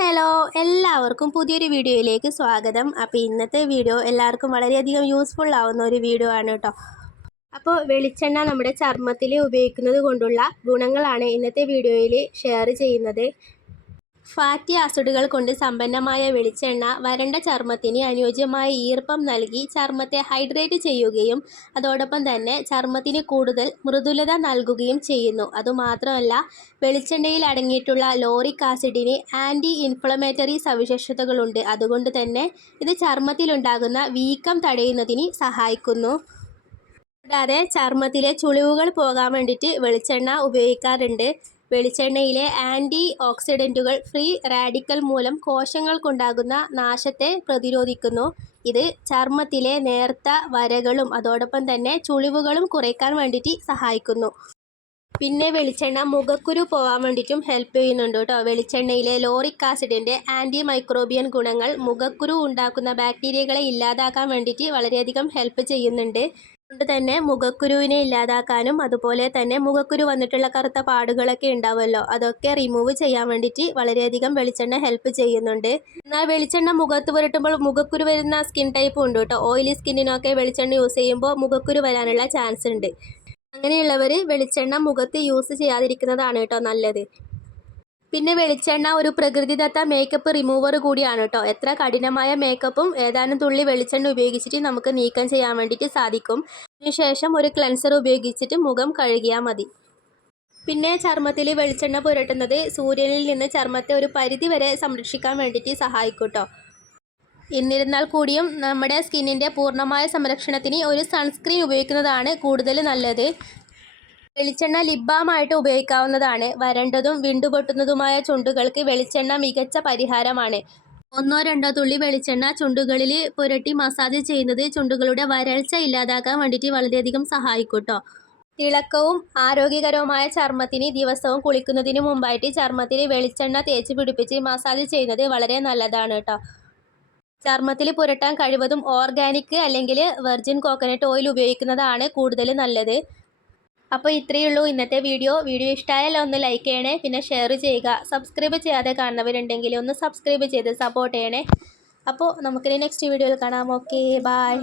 Hello എല്ലാവർക്കും പുതിയൊരു വീഡിയോയിലേക്ക് സ്വാഗതം. അപ്പോൾ ഇന്നത്തെ വീഡിയോ എല്ലാവർക്കും വളരെയധികം യൂസ്ഫുൾ ആവുന്ന ഒരു വീഡിയോ ആണ് കേട്ടോ അപ്പോൾ വെളിച്ചെണ്ണ നമ്മുടെ ചർമ്മത്തിൽ ഉപയോഗിക്കുന്നത് കൊണ്ടുള്ള ഗുണങ്ങളാണ് ഇന്നത്തെ വീഡിയോയിൽ ഷെയർ ചെയ്യുന്നത്. ഫാറ്റി ആസിഡുകൾ കൊണ്ട് സമ്പന്നമായ വെളിച്ചെണ്ണ വരണ്ട ചർമ്മത്തിന് അനുയോജ്യമായ ഈർപ്പം നൽകി ചർമ്മത്തെ ഹൈഡ്രേറ്റ് ചെയ്യുകയും അതോടൊപ്പം തന്നെ ചർമ്മത്തിന് കൂടുതൽ മൃദുലത നൽകുകയും ചെയ്യുന്നു. അതുമാത്രമല്ല വെളിച്ചെണ്ണയിൽ അടങ്ങിയിട്ടുള്ള ലോറിക് ആസിഡിന് ആന്റി ഇൻഫ്ലമേറ്ററി സവിശേഷതകളുണ്ട്. അതുകൊണ്ട് തന്നെ ഇത് ചർമ്മത്തിലുണ്ടാകുന്ന വീക്കം തടയുന്നതിന് സഹായിക്കുന്നു. കൂടാതെ ചർമ്മത്തിലെ ചുളിവുകൾ പോകാൻ വേണ്ടിയിട്ട് വെളിച്ചെണ്ണ ഉപയോഗിക്കാറുണ്ട്. വെളിച്ചെണ്ണയിലെ ആന്റി ഓക്സിഡന്റുകൾ ഫ്രീ റാഡിക്കൽ മൂലം കോശങ്ങൾക്കുണ്ടാകുന്ന നാശത്തെ പ്രതിരോധിക്കുന്നു. ഇത് ചർമ്മത്തിലെ നേർത്ത വരകളും അതോടൊപ്പം തന്നെ ചുളിവുകളും കുറയ്ക്കാൻ വേണ്ടിയിട്ട് സഹായിക്കുന്നു. പിന്നെ വെളിച്ചെണ്ണ മുഖക്കുരു പോകാൻ വേണ്ടിയിട്ടും ഹെൽപ്പ് ചെയ്യുന്നുണ്ട് കേട്ടോ. വെളിച്ചെണ്ണയിലെ ലോറിക് ആസിഡിന്റെ ആന്റി മൈക്രോബിയൻ ഗുണങ്ങൾ മുഖക്കുരു ഉണ്ടാക്കുന്ന ബാക്ടീരിയകളെ ഇല്ലാതാക്കാൻ വേണ്ടിയിട്ട് വളരെയധികം ഹെൽപ്പ് ചെയ്യുന്നുണ്ട്. കൊണ്ട് തന്നെ മുഖക്കുരുവിനെ ഇല്ലാതാക്കാനും അതുപോലെ തന്നെ മുഖക്കുരു വന്നിട്ടുള്ള കറുത്ത പാടുകളൊക്കെ ഉണ്ടാവുമല്ലോ. അതൊക്കെ റിമൂവ് ചെയ്യാൻ വേണ്ടിയിട്ട് വളരെയധികം വെളിച്ചെണ്ണ ഹെൽപ്പ് ചെയ്യുന്നുണ്ട്. എന്നാൽ വെളിച്ചെണ്ണ മുഖത്ത് പുരട്ടുമ്പോൾ മുഖക്കുരു വരുന്ന സ്കിൻ ടൈപ്പ് ഉണ്ട് കേട്ടോ. ഓയിലി സ്കിന്നിനൊക്കെ വെളിച്ചെണ്ണ യൂസ് ചെയ്യുമ്പോൾ മുഖക്കുരു വരാനുള്ള ചാൻസ് ഉണ്ട്. അങ്ങനെയുള്ളവർ വെളിച്ചെണ്ണ മുഖത്ത് യൂസ് ചെയ്യാതിരിക്കുന്നതാണ് കേട്ടോ നല്ലത്. പിന്നെ വെളിച്ചെണ്ണ ഒരു പ്രകൃതിദത്ത മേക്കപ്പ് റിമൂവർ കൂടിയാണ് കേട്ടോ എത്ര കഠിനമായ മേക്കപ്പും ഏതാനും തുള്ളി വെളിച്ചെണ്ണ ഉപയോഗിച്ചിട്ട് നമുക്ക് നീക്കം ചെയ്യാൻ വേണ്ടിയിട്ട് സാധിക്കും. അതിനുശേഷം ഒരു ക്ലെൻസർ ഉപയോഗിച്ചിട്ട് മുഖം കഴുകിയാൽ മതി. പിന്നെ ചർമ്മത്തിൽ വെളിച്ചെണ്ണ പുരട്ടുന്നത് സൂര്യനിൽ നിന്ന് ചർമ്മത്തെ ഒരു പരിധി വരെ സംരക്ഷിക്കാൻ വേണ്ടിയിട്ട് സഹായിക്കും കേട്ടോ എന്നിരുന്നാൽ കൂടിയും നമ്മുടെ സ്കിന്നിന്റെ പൂർണമായ സംരക്ഷണത്തിന് ഒരു സൺസ്ക്രീൻ ഉപയോഗിക്കുന്നതാണ് കൂടുതൽ നല്ലത്. വെളിച്ചെണ്ണ ലിബാമായിട്ട് ഉപയോഗിക്കാവുന്നതാണ്. വരണ്ടതും വിണ്ടുപൊട്ടുന്നതുമായ ചുണ്ടുകൾക്ക് വെളിച്ചെണ്ണ മികച്ച പരിഹാരമാണ്. ഒന്നോ രണ്ടോ തുള്ളി വെളിച്ചെണ്ണ ചുണ്ടുകളിൽ പുരട്ടി മസാജ് ചെയ്യുന്നത് ചുണ്ടുകളുടെ വരൾച്ച ഇല്ലാതാക്കാൻ വേണ്ടിയിട്ട് വളരെയധികം സഹായിക്കും തിളക്കവും ആരോഗ്യകരവുമായ ചർമ്മത്തിന് ദിവസവും കുളിക്കുന്നതിന് മുമ്പായിട്ട് ചർമ്മത്തിൽ വെളിച്ചെണ്ണ തേച്ച് പിടിപ്പിച്ച് മസാജ് ചെയ്യുന്നത് വളരെ നല്ലതാണ് കേട്ടോ. ചർമ്മത്തിൽ പുരട്ടാൻ കഴിവതും ഓർഗാനിക് അല്ലെങ്കിൽ വെർജിൻ കോക്കനട്ട് ഓയിൽ ഉപയോഗിക്കുന്നതാണ് കൂടുതൽ നല്ലത്. അപ്പോൾ ഇത്രയേ ഉള്ളൂ ഇന്നത്തെ വീഡിയോ. വീഡിയോ ഇഷ്ടമായാലും ഒന്ന് ലൈക്ക് ചെയ്യണേ പിന്നെ ഷെയർ ചെയ്യുക. സബ്സ്ക്രൈബ് ചെയ്യാതെ കാണുന്നവരുണ്ടെങ്കിൽ ഒന്ന് സബ്സ്ക്രൈബ് ചെയ്ത് സപ്പോർട്ട് ചെയ്യണേ. അപ്പോൾ നമുക്കിനി നെക്സ്റ്റ് വീഡിയോയിൽ കാണാം. Okay bye